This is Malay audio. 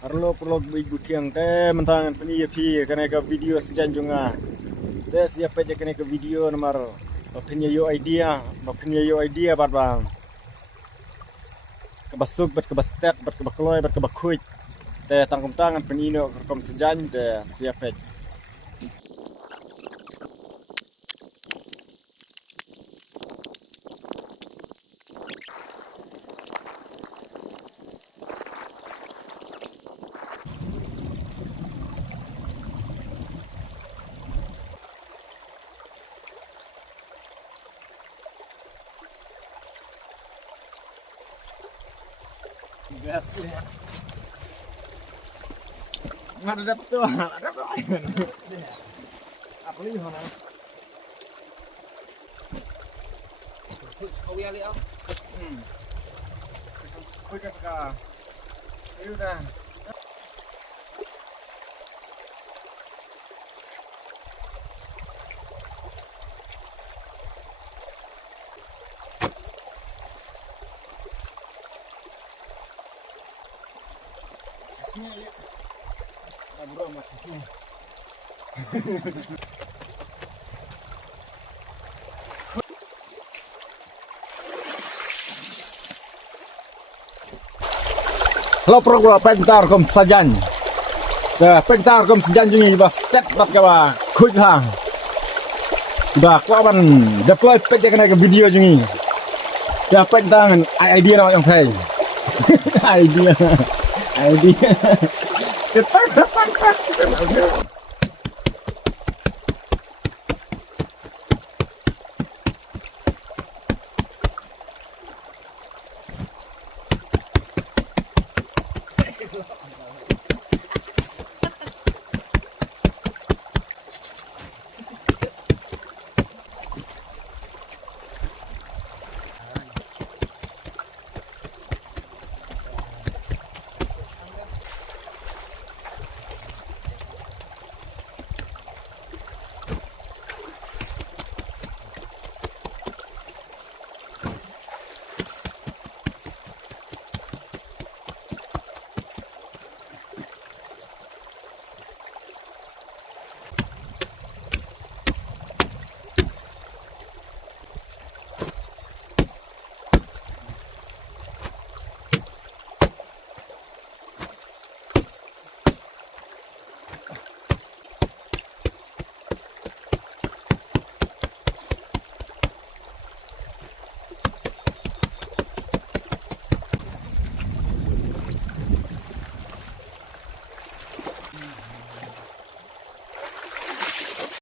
perlu ibu tiang teh mentangan peni pi kena ke video sejan junga. Teh siapa je kena ke video nomor bapenya yo idea bat bang. Ke basuk bat ke sted bat ke bakloy bat ke bakuit. Teh tangkum tangan penino rukom sejan teh siapa. Gas ya. Ngadap tuh, ada apa? Apa lagi mana? Kau ya lihat. Kau kas ka. Ayo dah. Sini lihat. Bro, macam sini. Halo pro pentar kom sajan. Dah pentar kom sajan jungi bas sted bat kaba kuit hang. Dah kawan deploy pek kena ke video jungi. Dah pentangan idea nak yang pay. idea. Ketak.